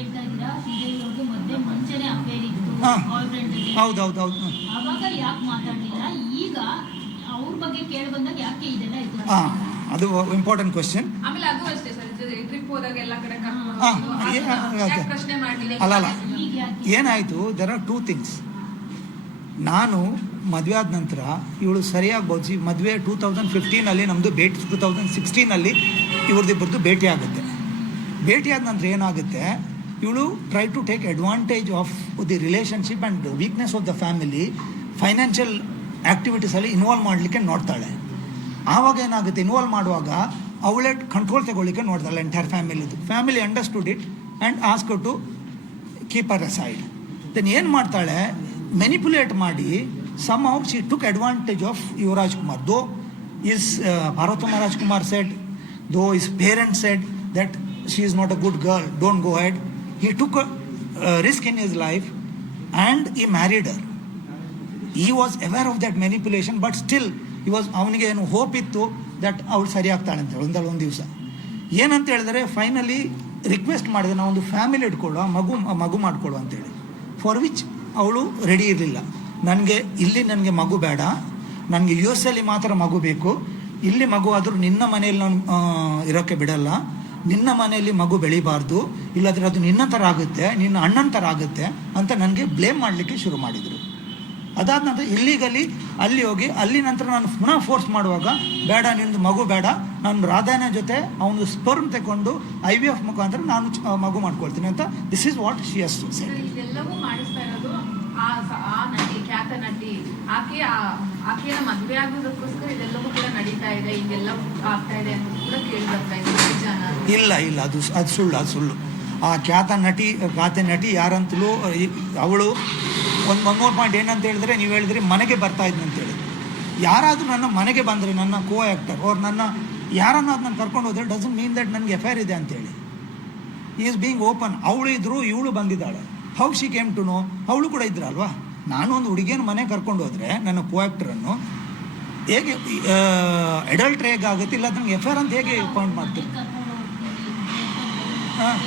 ಹೇಳ್ತಾ ಇದ್ದೀರಾ? ಶ್ರೀದೇವಿ ಅವ್ರಿಗೆ ಮಧ್ಯೆ ಮುಂಚೆನೆ ಅಫೇರ್ ಇತ್ತು ಹಾ. ಹೌದು ಹೌದು ಹೌದು ಹ್ಮ್. ಅವಾಗ ಯಾಕೆ ಮಾತಾಡ್ಲಿಲ್ಲ? ಈಗ ಅವ್ರ ಬಗ್ಗೆ ಕೇಳಿ ಬಂದಾಗ ಯಾಕೆ ಇದೆಲ್ಲ ಇತ್ತು ಹಾಂ ಅದು ಇಂಪಾರ್ಟೆಂಟ್ ಕ್ವಶನ್ ಆಮೇಲೆ ಅದು ಅಷ್ಟೇ ಸರ್ ಟ್ರಿಪ್ ಹೋದಾಗ ಎಲ್ಲ ಕಡೆ ಕರ್ಕೊಂಡು ಹಾ, ಹೋಗೋದು. ಏ- ಅದನ್ನ ಪ್ರಶ್ನೆ ಮಾಡಲಿಲ್ಲ? ಅಲ್ಲ, ಅಲ್ಲ. ಏನಾಯಿತು ದೆರ್ ಆರ್ ಟೂ ಥಿಂಗ್ಸ್ ನಾನು ಮದುವೆ ಆದ ನಂತರ ಇವಳು ಸರಿಯಾಗಿ ಬೋಧಿಸಿ ಮದುವೆ ಟೂ ತೌಸಂಡ್ ಫಿಫ್ಟೀನಲ್ಲಿ ನಮ್ಮದು ಭೇಟಿ ಟೂ ತೌಸಂಡ್ ಸಿಕ್ಸ್ಟೀನಲ್ಲಿ ಇವ್ರದ್ದಿಬ್ಬರದ್ದು ಭೇಟಿ ಆಗುತ್ತೆ. ಭೇಟಿ ಆದ ನಂತರ ಏನಾಗುತ್ತೆ ಇವಳು try to take advantage of the relationship and weakness of the family financial ಆ್ಯಕ್ಟಿವಿಟೀಸಲ್ಲಿ involve ಮಾಡಲಿಕ್ಕೆ ನೋಡ್ತಾಳೆ. ಆವಾಗ ಏನಾಗುತ್ತೆ? ಇನ್ವಾಲ್ವ್ ಮಾಡುವಾಗ ಅವಳೇ ಕಂಟ್ರೋಲ್ ತಗೊಳ್ಳಿಕ್ಕೆ ನೋಡ್ತಾಳೆ entire ಫ್ಯಾಮಿಲಿದು family understood it and ask to keep her side then ಏನು ಮಾಡ್ತಾಳೆ? ಮೆನಿಪುಲೇಟ್ ಮಾಡಿ somehow she took advantage of Yuvaraj Kumar though his Parvathamma Rajkumar said though his parents said that she is not a good girl don't go head he took risk in life life and married married her he was aware of that manipulation but still he was ಅವನಿಗೆ ಏನು hope ಇತ್ತು that ಅವಳು ಸರಿ ಆಗ್ತಾಳೆ ಅಂತ ಒಂದಲ್ಲ ಒಂದು ದಿವಸ. ಏನಂತ ಹೇಳಿದ್ರೆ ಫೈನಲಿ ರಿಕ್ವೆಸ್ಟ್ ಮಾಡಿದೆ ನಾವು ಒಂದು ಫ್ಯಾಮಿಲಿ ಇಟ್ಕೊಳ್ಳುವ ಮಗು ಮಗು ಮಾಡಿಕೊಳ್ಳುವ ಅಂತೇಳಿ ಫಾರ್ ವಿಚ್ ಅವಳು ರೆಡಿ ಇರಲಿಲ್ಲ. ನನಗೆ, ಇಲ್ಲಿ ನನಗೆ ಮಗು ಬೇಡ. ನನಗೆ ಯು ಎಸ್ ಅಲ್ಲಿ ಮಾತ್ರ ಮಗು ಬೇಕು. ಇಲ್ಲಿ ಮಗು ಆದರೂ ನಿನ್ನ ಮನೆಯಲ್ಲಿ ನಾನು ಇರೋಕ್ಕೆ ಬಿಡಲ್ಲ. ನಿನ್ನ ಮನೆಯಲ್ಲಿ ಮಗು ಬೆಳಿಬಾರ್ದು, ಇಲ್ಲಾಂದರೆ ಅದು ನಿನ್ನ ಥರ ಆಗುತ್ತೆ, ನಿನ್ನ ಅಣ್ಣನ ಥರ ಆಗುತ್ತೆ ಅಂತ ನನಗೆ ಬ್ಲೇಮ್ ಮಾಡಲಿಕ್ಕೆ ಶುರು ಮಾಡಿದರು. ಅದಾದ ನಂತರ ಇಲ್ಲಿಗಲ್ಲಿ ಅಲ್ಲಿ ಹೋಗಿ, ಅಲ್ಲಿ ನಂತರ ನಾನು ಪುನಃ ಫೋರ್ಸ್ ಮಾಡುವಾಗ, ಬೇಡ, ನಿಂದು ಮಗು ಬೇಡ, ನಾನು ರಾಧಾನ ಜೊತೆ ಅವನು ಸ್ಪರ್ಮ್ ತಗೊಂಡು ಐ ವಿ ಎಫ್ ಮುಖಾಂತರ ನಾನು ಮಗು ಮಾಡ್ಕೊಳ್ತೀನಿ ಅಂತ this is what she has said ಆಕೆ ಆಕೆಯ ಮದುವೆ ಆಗೋದಕ್ಕೋಸ್ಕರ ಇದೆಲ್ಲವೂ ಕೂಡ ನಡೀತಾ ಇದೆ ಇದೆಲ್ಲ ಆಗ್ತಾ ಇದೆ ಅಂತ ಕೂಡ ಕೇಳಿ ಬರ್ತಾ ಇದೆ ಇಲ್ಲ ಇಲ್ಲ, ಅದು ಅದು ಸುಳ್ಳು ಅದು ಸುಳ್ಳು. ಆ ಖ್ಯಾತ ನಟಿ ಖಾತೆ ನಟಿ ಯಾರಂತಲೂ ಅವಳು ಒಂದು ಒಂದು ಮೂರು ಪಾಯಿಂಟ್ ಏನಂತ ಹೇಳಿದ್ರೆ, ನೀವು ಹೇಳಿದ್ರಿ ಮನೆಗೆ ಬರ್ತಾ ಇದ್ನ ಅಂತ ಹೇಳಿದ್ರು. ಯಾರಾದರೂ ನನ್ನ ಮನೆಗೆ ಬಂದರೆ, ನನ್ನ ಕೋ ಆ್ಯಕ್ಟರ್ ಅವ್ರು ನನ್ನ ಯಾರನ್ನಾದ್ರು ನಾನು ಕರ್ಕೊಂಡು ಹೋದ್ರೆ ಡಸನ್ ಮೀನ್ ದಟ್ ನನಗೆ ಎಫೈರ್ ಇದೆ ಅಂತೇಳಿ ಈಸ್ ಬೀಯಿಂಗ್ ಓಪನ್ ಅವಳು ಇದ್ದರು ಇವಳು ಬಂದಿದ್ದಾಳೆ. How she came to know ಅವಳು ಕೂಡ ಇದ್ರಲ್ವಾ? ನಾನು ಒಂದು ಹುಡುಗಿಯನ್ನು ಮನೆ ಕರ್ಕೊಂಡು ಹೋದರೆ ನನ್ನ ಕೋ ಆ್ಯಕ್ಟರನ್ನು ಹೇಗೆ ಅಡಲ್ಟ್ ಹೇಗೆ ಆಗುತ್ತೆ ಇಲ್ಲ ನನಗೆ ಎಫ್ ಅಂತ ಹೇಗೆ ಪಾಯಿಂಟ್ ಮಾಡ್ತೀನಿ. ಹಾಂ.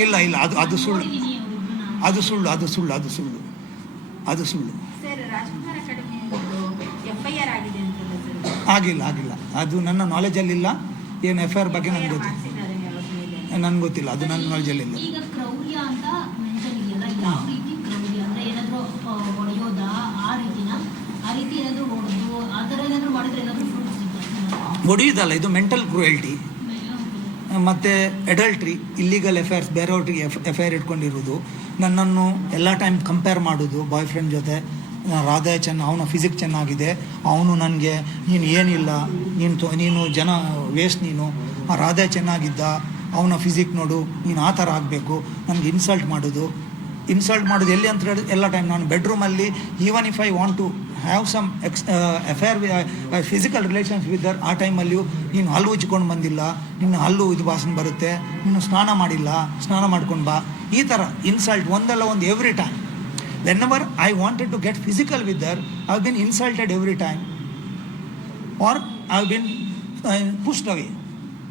ಇಲ್ಲ, ಇಲ್ಲ, ಅದು- ಅದು ಸುಳ್ಳು. ಅದು ಸುಳ್ಳು ಅದು ಸುಳ್ಳು ಅದು ಸುಳ್ಳು. ಅದು ಸುಳ್ಳು. ಆಗಿಲ್ಲ ಆಗಿಲ್ಲ. ಅದು ನನ್ನ ನಾಲೆಜಲ್ಲಿಲ್ಲ ಏನು ಎಫ್ ಐ ಆರ್ ಬಗ್ಗೆ ನನಗೆ ಗೊತ್ತಿಲ್ಲ. ನನ್ಗೆ ಗೊತ್ತಿಲ್ಲ. ಅದು ನನ್ನ ನಾಲೆಜಲ್ಲಿಲ್ಲ ಫ್ರೂಟ್ ಇದು ಮೆಂಟಲ್ ಕ್ರೂಯಲ್ಟಿ ಮತ್ತು ಅಡಲ್ಟ್ರಿ ಇಲ್ಲಿಗಲ್ ಎಫೈರ್ಸ್ ಬೇರೆಯವ್ರಿಗೆ ಎಫ್ ಎಫ್ ಐ ಆರ್ ಇಟ್ಕೊಂಡಿರೋದು ನನ್ನನ್ನು ಎಲ್ಲ ಟೈಮ್ ಕಂಪೇರ್ ಮಾಡೋದು ಬಾಯ್ ಫ್ರೆಂಡ್ ಜೊತೆ ರಾಧಾ ಚೆನ್ನ, ಅವನ ಫಿಸಿಕ್ ಚೆನ್ನಾಗಿದೆ, ಅವನು ನನಗೆ, ನೀನು ಏನಿಲ್ಲ, ನೀನು ತೊ, ನೀನು ಜನ ವೇಸ್ಟ್ ನೀನು, ಆ ರಾಧೆ ಚೆನ್ನಾಗಿದ್ದ, ಅವನ ಫಿಸಿಕ್ ನೋಡು, ನೀನು ಆ ಥರ ಆಗಬೇಕು, ನನಗೆ ಇನ್ಸಲ್ಟ್ ಮಾಡೋದು. ಇನ್ಸಲ್ಟ್ ಮಾಡೋದು ಎಲ್ಲಿ ಅಂತ ಹೇಳಿದ್ರೆ ಎಲ್ಲ ಟೈಮ್ ನಾನು ಬೆಡ್ರೂಮಲ್ಲಿ even if I want to have some ex affair physical relations with other ಆ ಟೈಮಲ್ಲಿಯೂ ನೀನು ಹಲ್ಲು ಉಚ್ಕೊಂಡು ಬಂದಿಲ್ಲ, ನಿನ್ನ ಹಲ್ಲು ಇದು ಬರುತ್ತೆ, ನೀನು ಸ್ನಾನ ಮಾಡಿಲ್ಲ, ಸ್ನಾನ ಮಾಡ್ಕೊಂಡು ಬಾ, ಈ ಥರ ಇನ್ಸಲ್ಟ್ ಒಂದಲ್ಲ ಒಂದು every time ever I wanted to get physical time or I been pushed away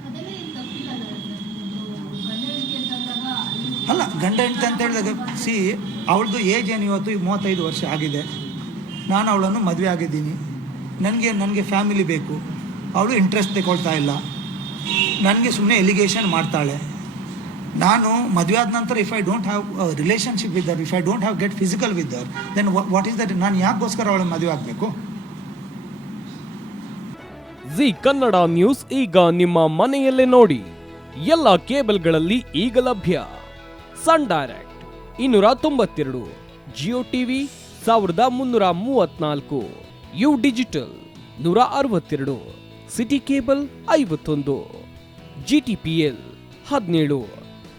ಅದೆಲ್ಲ ಏನು ತಪ್ಪಿಲ್ಲ ಗಂಡ ಹೆಂಡತಿ ಅಂತಂದಾಗ ಅಲ್ಲಿ ಅಲ್ಲ, ಗಂಡ ಹೆಂಡತಿ ಅಂತ ಹೇಳಿದಾಗ ಸಿ ಅವಳದು ಏಜ್ ಏನು ಇವತ್ತು? ಈಗ ಮೂವತ್ತೈದು ವರ್ಷ ಆಗಿದೆ. ನಾನು ಅವಳನ್ನು ಮದುವೆ ಆಗಿದ್ದೀನಿ. ನನಗೆ ನನಗೆ ಫ್ಯಾಮಿಲಿ ಬೇಕು. ಅವಳು ಇಂಟ್ರೆಸ್ಟ್ ತಗೊಳ್ತಾ ಇಲ್ಲ. ನನಗೆ ಸುಮ್ಮನೆ ಎಲಿಗೇಷನ್ ಮಾಡ್ತಾಳೆ. ನಾನು ಮದುವೆ ಆದ ನಂತರ if I don't have relationship with other if I don't have get physical with other then what is that ನಾನು ಯಾಕೋಸ್ಕರ ಅವಳ ಮದುವೆ ಆಗಬೇಕು? ಜಿ ಕನ್ನಡ ನ್ಯೂಸ್ ಈಗ ನಿಮ್ಮ ಮನೆಯಲ್ಲೇ ನೋಡಿ. ಎಲ್ಲ ಕೇಬಲ್ಗಳಲ್ಲಿ ಈಗ ಲಭ್ಯ. ಸನ್ ಡೈರೆಕ್ಟ್ ಇನ್ನೂರ ತೊಂಬತ್ತೆರಡು, ಜಿಯೋ ಟಿವಿ ಸಾವಿರದ ಮುನ್ನೂರ ಮೂವತ್ನಾಲ್ಕು, ಯು ಡಿಜಿಟಲ್ ನೂರ ಅರವತ್ತೆರಡು, ಸಿಟಿ ಕೇಬಲ್ ಐವತ್ತೊಂದು, ಜಿ ಟಿ ಪಿ ಎಲ್ ಹದಿನೇಳು.